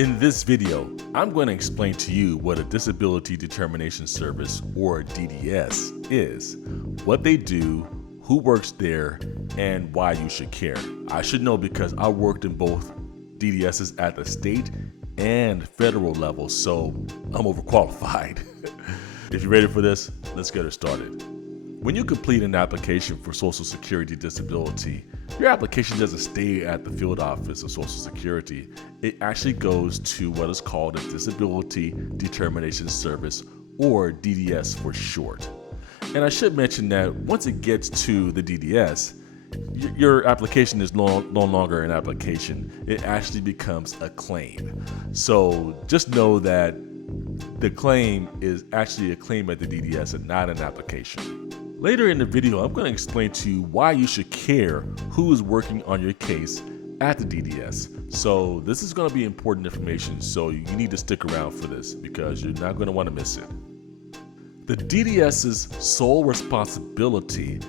In this video, I'm going to explain to you what a Disability Determination Service, or DDS, is, what they do, who works there, and why you should care. I should know because I worked in both DDSs at the state and federal level, so I'm overqualified. If you're ready for this, let's get it started. When you complete an application for Social Security disability, your application doesn't stay at the field office of Social Security. It actually goes to what is called a Disability Determination Service, or DDS for short. And I should mention that once it gets to the DDS, your application is no longer an application. It actually becomes a claim. So just know that the claim is actually a claim at the DDS and not an application. Later in the video, I'm going to explain to you why you should care who is working on your case at the DDS. So this is going to be important information, so you need to stick around for this because you're not going to want to miss it. The DDS's sole responsibility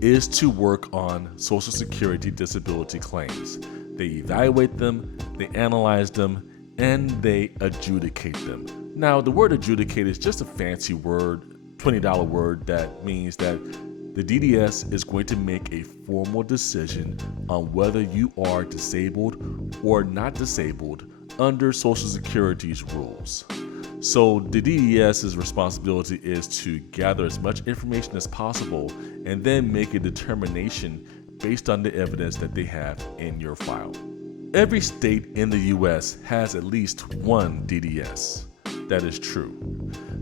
is to work on Social Security disability claims. They evaluate them, they analyze them, and they adjudicate them. Now, the word adjudicate is just a fancy word, $20 word that means that the DDS is going to make a formal decision on whether you are disabled or not disabled under Social Security's rules. So the DDS's responsibility is to gather as much information as possible and then make a determination based on the evidence that they have in your file. Every state in the US has at least one DDS. That is true.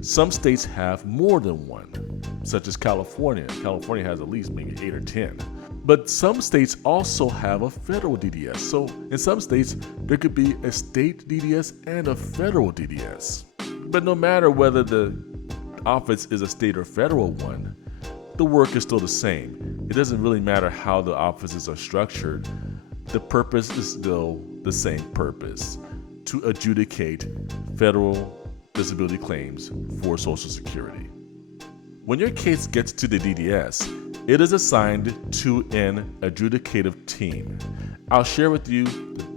Some states have more than one, such as California. California has at least maybe 8 or 10. But some states also have a federal DDS. So in some states, there could be a state DDS and a federal DDS. But no matter whether the office is a state or federal one, the work is still the same. It doesn't really matter how the offices are structured. The purpose is still the same purpose: to adjudicate federal disability claims for Social Security. When your case gets to the DDS, it is assigned to an adjudicative team. I'll share with you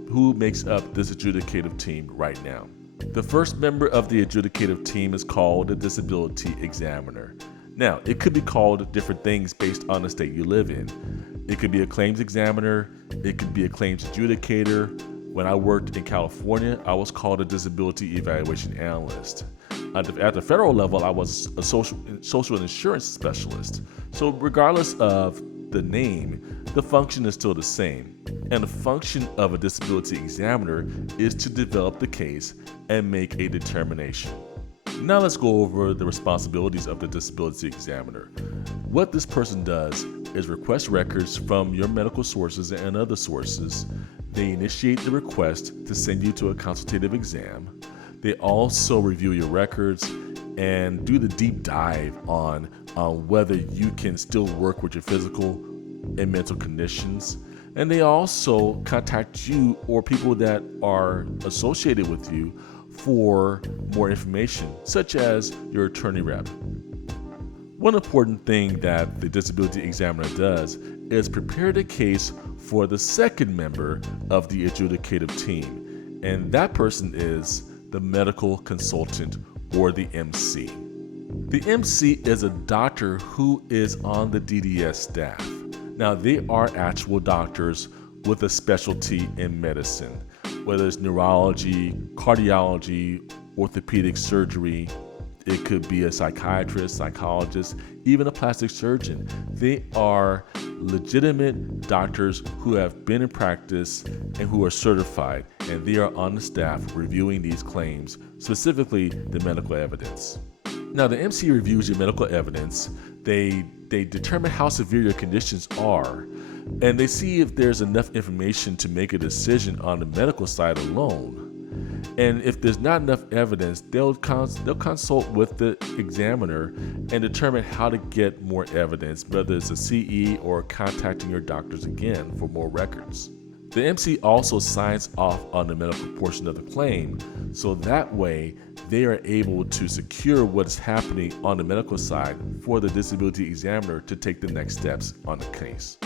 who makes up this adjudicative team right now. The first member of the adjudicative team is called a disability examiner. Now, it could be called different things based on the state you live in. It could be a claims examiner, it could be a claims adjudicator. When I worked in California, I was called a disability evaluation analyst. At the federal level, I was a social insurance specialist. So regardless of the name, the function is still the same. And the function of a disability examiner is to develop the case and make a determination. Now let's go over the responsibilities of the disability examiner. What this person does is request records from your medical sources and other sources. They initiate the request to send you to a consultative exam. They also review your records and do the deep dive on whether you can still work with your physical and mental conditions. And they also contact you or people that are associated with you for more information, such as your attorney rep. One important thing that the disability examiner does is prepare the case for the second member of the adjudicative team, and that person is the medical consultant, or the MC. The MC is a doctor who is on the DDS staff. Now, they are actual doctors with a specialty in medicine, whether it's neurology, cardiology, orthopedic surgery. It could be a psychiatrist, psychologist, even a plastic surgeon. They are legitimate doctors who have been in practice and who are certified, and they are on the staff reviewing these claims, specifically the medical evidence. Now, the MC reviews your medical evidence. They determine how severe your conditions are, and they see if there's enough information to make a decision on the medical side alone. And if there's not enough evidence, they'll consult with the examiner and determine how to get more evidence, whether it's a CE or contacting your doctors again for more records. The MC also signs off on the medical portion of the claim, so that way they are able to secure what's happening on the medical side for the disability examiner to take the next steps on the case.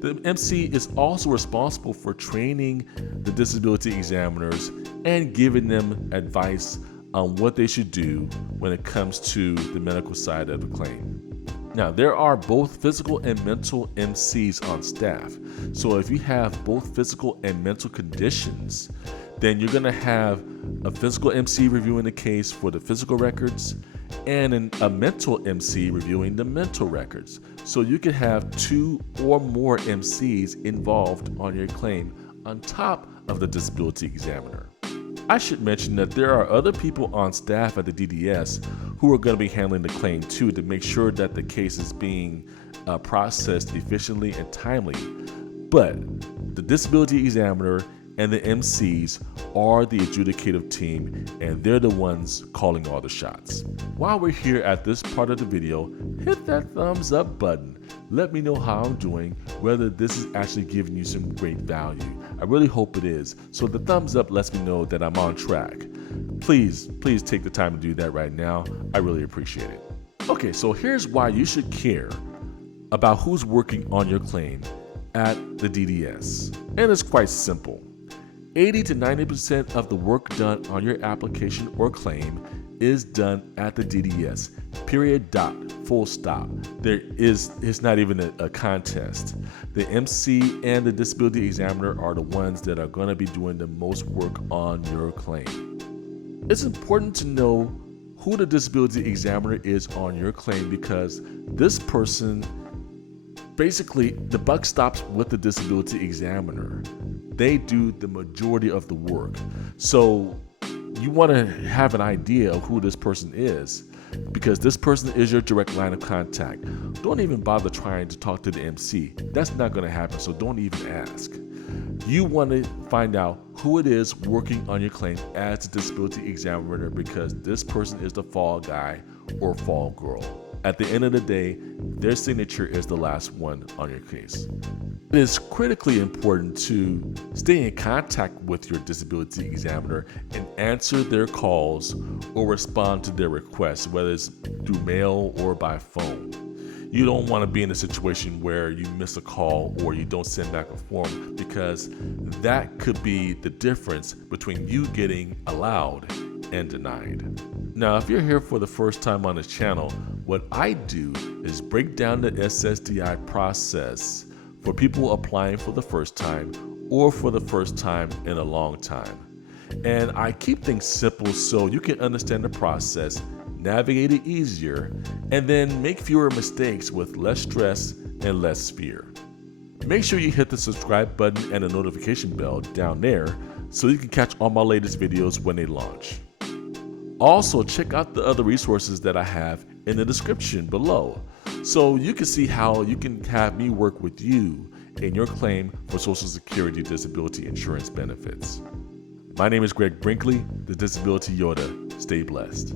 The MC is also responsible for training the disability examiners and giving them advice on what they should do when it comes to the medical side of the claim. Now, there are both physical and mental MCs on staff. So if you have both physical and mental conditions, then you're going to have a physical MC reviewing the case for the physical records and a mental MC reviewing the mental records. So you can have 2 or more MCs involved on your claim on top of the disability examiner. I should mention that there are other people on staff at the DDS who are going to be handling the claim too, to make sure that the case is being processed efficiently and timely. But the disability examiner and the MCs are the adjudicative team, and they're the ones calling all the shots. While we're here at this part of the video, hit that thumbs up button. Let me know how I'm doing, whether this is actually giving you some great value. I really hope it is. So the thumbs up lets me know that I'm on track. Please take the time to do that right now. I really appreciate it. Okay, so here's why you should care about who's working on your claim at the DDS. And it's quite simple. 80 to 90% of the work done on your application or claim is done at the DDS. Period, dot, full stop. It's not even a contest. The MC and the disability examiner are the ones that are going to be doing the most work on your claim. It's important to know who the disability examiner is on your claim, because this person, basically, the buck stops with the disability examiner. They do the majority of the work. So you want to have an idea of who this person is, because this person is your direct line of contact. Don't even bother trying to talk to the MC. That's not going to happen, so don't even ask. You want to find out who it is working on your claim as a disability examiner, because this person is the fall guy or fall girl. At the end of the day, their signature is the last one on your case. It is critically important to stay in contact with your disability examiner and answer their calls or respond to their requests, whether it's through mail or by phone. You don't want to be in a situation where you miss a call or you don't send back a form, because that could be the difference between you getting allowed and denied. Now, if you're here for the first time on this channel, what I do is break down the SSDI process for people applying for the first time or for the first time in a long time. And I keep things simple so you can understand the process, navigate it easier, and then make fewer mistakes with less stress and less fear. Make sure you hit the subscribe button and the notification bell down there so you can catch all my latest videos when they launch. Also, check out the other resources that I have in the description below, so you can see how you can have me work with you in your claim for Social Security disability insurance benefits. My name is Greg Brinkley, the Disability Yoda. Stay blessed.